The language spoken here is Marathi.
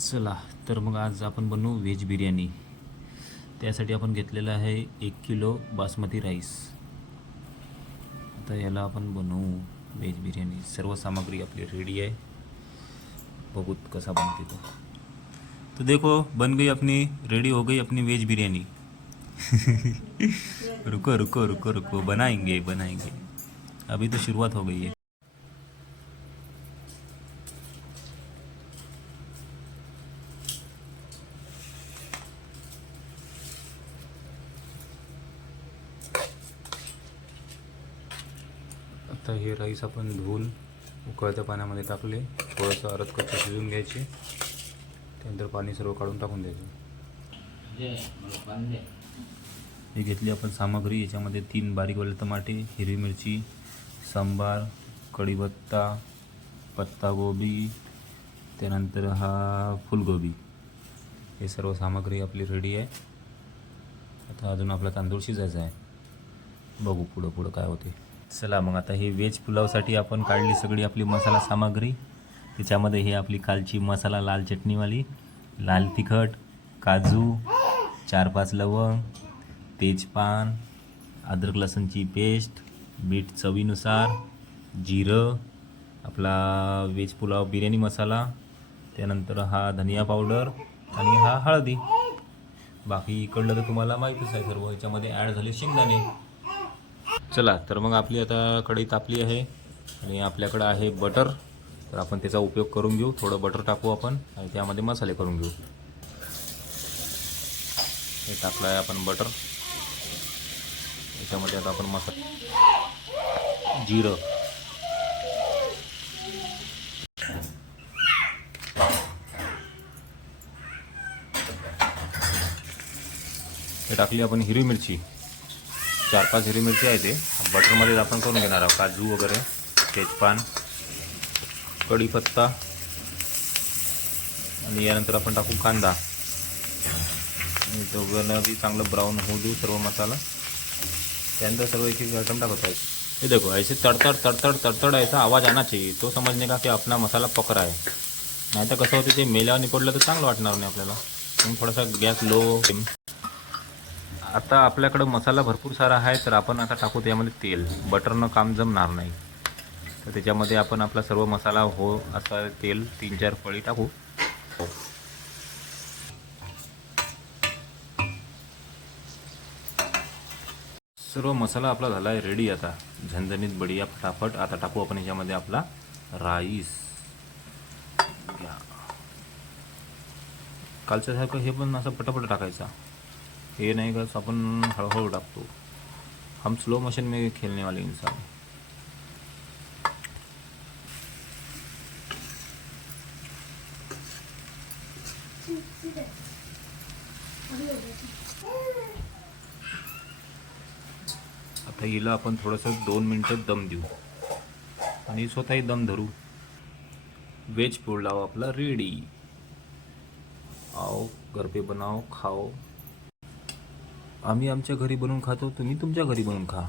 चला तर मग आज आपण बनवू व्हेज बिर्याणी. त्यासाठी आपण घेतलेला आहे 1 किलो बासमती राईस. आता याला आपण बनवू व्हेज बिर्याणी. सर्व सामग्री आपली रेडी आहे. बघूत कसा बनते तो देखो बन गई अपनी, रेडी हो गई अपनी वेज बिरयानी. रुको रुको रुको रुको, बनाएंगे बनाएंगे, अभी तो शुरुआत हो गई है. आता हे राईस आपण धुवून उकळत्या पाण्यामध्ये टाकले. थोडंसं अर्ध कच्चं शिजून घ्यायचे. त्यानंतर पाणी सर्व काढून टाकून द्यायचं. ही घेतली आपण सामग्री. याच्यामध्ये 3 बारीक वाले टमाटे, हिरवी मिरची, सांबार, कढीपत्ता, पत्तागोबी, त्यानंतर हा फुलगोबी. हे सर्व सामग्री आपली रेडी आहे. आता अजून आपला तांदूळ शिजायचा आहे. बघू पुढं पुढं काय होते. चला मग आता हे व्हेज पुलावसाठी आपण काढली सगळी आपली मसाला सामग्री. त्याच्यामध्ये हे आपली कालची मसाला लाल चटणीवाली, लाल तिखट, काजू, 4-5 लवंग, तेजपान, अद्रक लसूणची पेस्ट, मीठ चवीनुसार, जिरं, आपला व्हेज पुलाव बिर्याणी मसाला, त्यानंतर हा धनिया पावडर आणि हा हळदी. बाकी इकडलं तर तुम्हाला माहितीच आहे सर्व. याच्यामध्ये ॲड झाले शेंगदाणे. चला तर मग आपली आता कढई तापली आहे आणि आपल्याकडं आहे बटर. तर आपण त्याचा उपयोग करून घेऊ. थोडं बटर टाकू आपण आणि त्यामध्ये मसाले करून घेऊ. हे टाकलं आहे आपण बटर. याच्यामध्ये आता आपण मसाला, जिरं, हे टाकली आपण हिरवी मिरची. 4-5 हिरवी मिरची आहे. ते बटरमध्ये आपण करून घेणार आहोत. काजू वगैरे, तेजपान, कढीपत्ता आणि यानंतर आपण टाकू कांदा. दोघांना बी चांगलं ब्राऊन होऊ देऊ सर्व मसाला. त्यानंतर सर्व एक एक आइटम टाकत आहे. ये देखो ऐसे तड़तड़ तड़तड़ तड़तड़ ऐसा आवाज़ आना चाहिए तो समझने का की अपना मसाला पक रहा है. नाही तर कसं होते ते मेल्यावर निपडलं तर चांगलं वाटणार नाही आपल्याला. म्हणून थोडासा गॅस लो. आता आपल्याकडं मसाला भरपूर सारा आहे. तर आपण आता टाकू त्यामध्ये तेल. बटरनं काम जमणार नाही. तर त्याच्यामध्ये आपण आपला सर्व मसाला हो असा तेल 3-4 पळी टाकू. सर्व मसाला आपला झाला आहे रेडी. आता झणझणीत बढिया फटाफट. आता टाकू आपण याच्यामध्ये आपला राईस. कालच्यासारखं हे पण असं पटापट टाकायचा. ये नहीं बस अपन हळूहळू टाकतो. हम स्लो मोशन में खेलने वाले इंसान. आता हिला आपण थोडंसं 2 मिनटं दम देऊ आणि स्वतःही दम धरू. वेज पुलाव आपला रेडी. आओ घर पे बनाओ खाओ. आम्ही आमच्या घरी बनवून खातो, तुम्ही तुमच्या घरी बनवून खा.